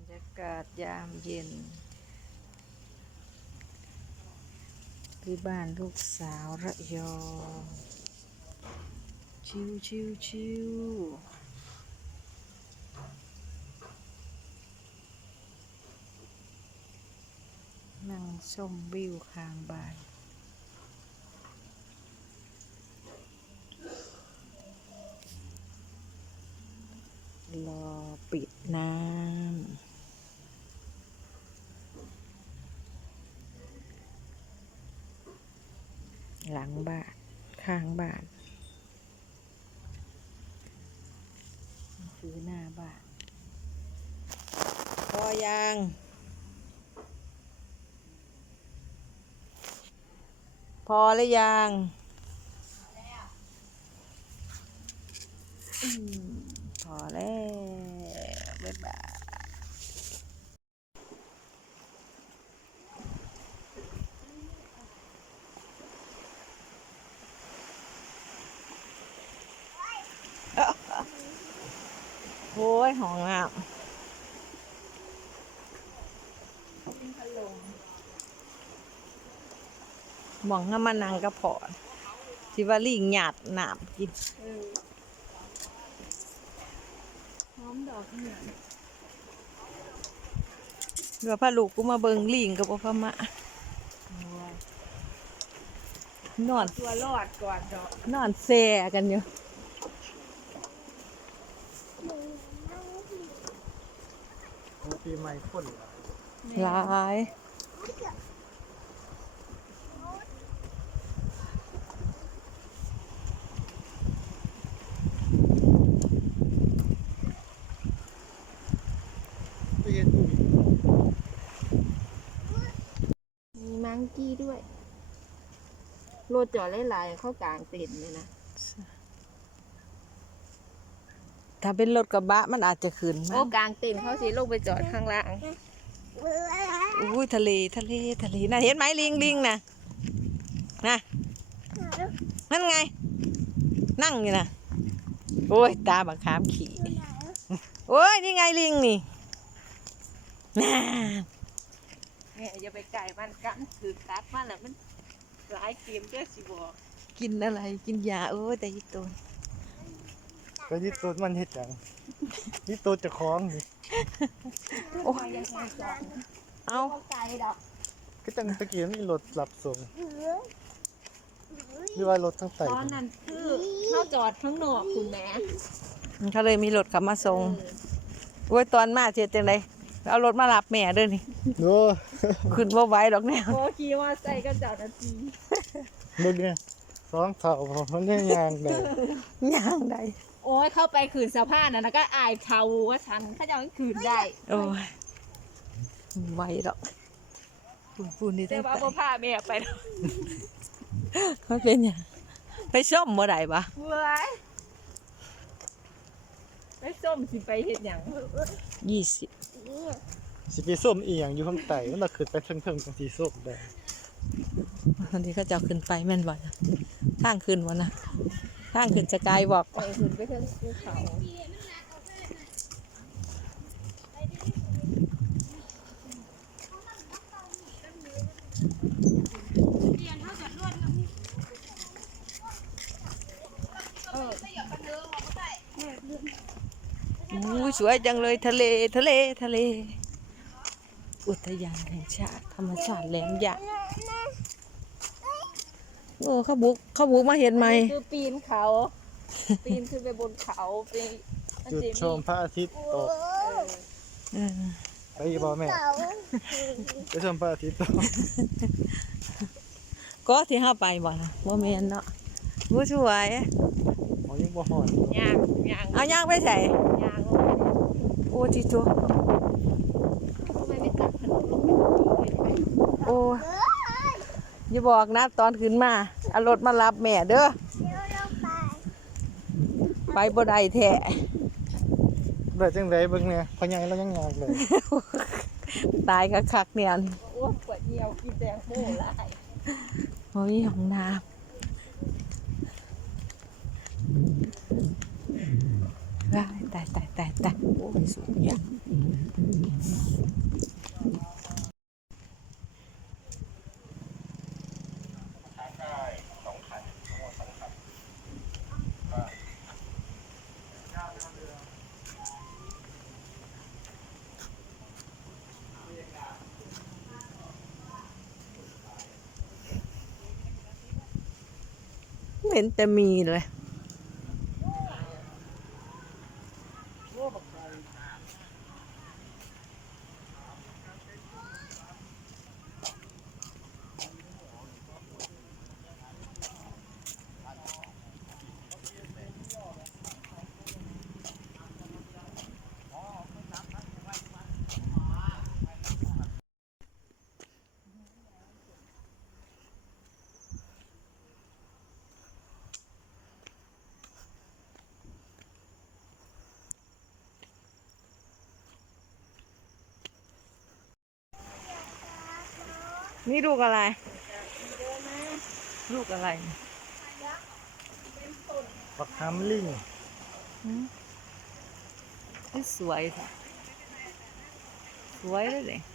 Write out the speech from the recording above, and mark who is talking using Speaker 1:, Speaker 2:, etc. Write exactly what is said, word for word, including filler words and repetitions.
Speaker 1: รยากาศยามเย็นที่บ้านลูกสาวระยองชิวชิวชิวนั่งชมวิวข้างบ้านรอปิดน้ำหลังบ้านข้างบ้านคือหน้าบ้านพอยังพอหรือยังอืมพอแล้วบ๊ายบายโอ้ยหอมอ่ะหมองน้ำมันนังกระเพาะที่ว่าลิงหยาดหนามกินหอมดอกเหนือเดี๋ยวพาลูกกูมาเบิงลิงกับพ่อมะนอน
Speaker 2: ตัวรอดก่อนดอก
Speaker 1: นอนแซ่กันอยู่
Speaker 3: ปีใหม่คน
Speaker 1: หลาย
Speaker 2: มีมังกี้ด้วยโรถจอดหลายๆเข้ากลางเต็นท์เลยนะ
Speaker 1: ถ้าเป็นรถกระบะมันอาจจะขึ้น
Speaker 2: โอ้กลางเต็นท์เขาสิลงไปจอดข้างล่าง
Speaker 1: อุ้ยทะเลทะเลทะเลน่ะเห็นไหมลิงลิงนะนะนั่นไงนั่งอยู่นะโอ้ยตาบังคามขี่โอ้ยนี่ไงลิงนี่น่า
Speaker 2: แม่อย่าไปไก่มันกันคือตัดมันแล้วมันหลายเกมเด้อสิบอก
Speaker 1: กินอะไรกินยาโอ้ยแต่ยี่ตัว
Speaker 3: ก็ยึดตัวมันเห็ดจังยึดตัวจะคล้องดิ
Speaker 1: โอ้ยเอา
Speaker 3: ก็จังตะเกียบมีรถหลับส่งหรือว่ารถทั้งไต่
Speaker 2: ตอนนั้นคือเข้าจอดข้างนอกคุณแม่
Speaker 1: เขาเลยมีรถขับมาส่งโอ้ยตอนมาเจ็ดจังไดเอารถมารับแม่เด้อนี่
Speaker 3: โน้
Speaker 1: ขึ้นว่าไหว้ดอกแนว
Speaker 2: โอ้ขี่ว่าใส่ก็เจ้านาที
Speaker 3: มึงเนี่ยสองเท่ามันยังยางได้
Speaker 1: ยางได้
Speaker 2: โอ้ยเข้าไปขืนสะพานน่ะก็อายเขาว่าฉันถ้าจะให้ขืนได้
Speaker 1: โอ้ยไหวดอกปุ่นปุ่นนี่
Speaker 2: แต่ว่าพ่อพาแม่ไป
Speaker 1: เขาเป็นยังไปส้มเมื่อไหร่ปะ
Speaker 2: เว้ยไปส้มสิไปเห็ดหยัง
Speaker 1: ยี่สิบ
Speaker 3: สิไปส้มอีหยังอยู่ข้างใต้มันเราขึ้นไปเทิงๆจังสีส้มได้
Speaker 1: วันนี้เขาจะขึ้นไปแม่นบ่นะทางขึ้นวะนะทางขึ้นสกายบอก
Speaker 2: ไปขึ้นไปเทิงภูเขา
Speaker 1: อู้สวยจังเลยทะเลทะเลทะเลอุทยานแห่งชาติธรรมชาติแหลมยะโอ้เขาบุกเขาบุกมาเห็นไหม
Speaker 2: คือปีนเขาปีนขึ้นไปบนเขาไป
Speaker 3: จุดชมพระอาทิตย์ตกไปบ่แม่ไปชมพระอาทิตย์ตก
Speaker 1: ก็ที่เข้าไปบ่นะบ่แม่นเนาะผู้สวย
Speaker 3: อ๋อยังบ่ฮอด
Speaker 2: ย่างย่าง
Speaker 1: เอาย่างไปใส่
Speaker 2: ย่าง
Speaker 1: โอ้จิตัว
Speaker 2: ทำไมไม่จับขนมลงไปตรงนี้
Speaker 1: โอ้อย่าบอกนะตอนขึ้นมาเอารถมารับแม่เด้อไปบ่ได้แท้
Speaker 3: ได้จังไดเบิ่งเนี่ยพ่อใหญ่เรายังยากเลย
Speaker 1: ตายคักๆเนี่ย
Speaker 2: อ้วกปวดเหี่ยวกินแตงโมหลาย
Speaker 1: โอ้ยของน้ำได้ตายตายตายตายโอ้ยสุดยอดไม่เห็นแต่มีเลยนี่ลูกอะไรลูกอะไร
Speaker 3: บักฮามลิง
Speaker 1: นี่สวยค่ะสวยเลยเลย